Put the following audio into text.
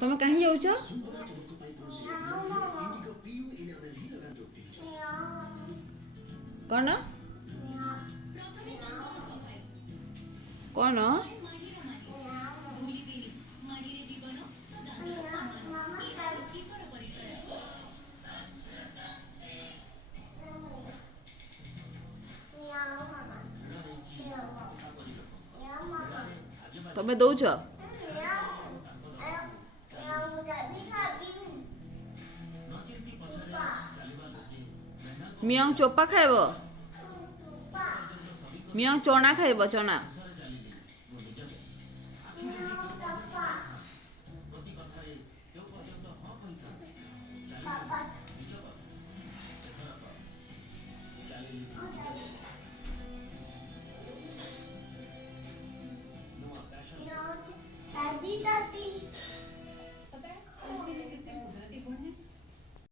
ତମେ କାହିଁ ଯାଉଛ? କ'ଣ କ'ଣ? ତମେ ଦଉଛ? ମିଆଁ ଚୋପା ଖାଇବ? ମିଆଁ ଚଣା ଖାଇବ? ଚଣା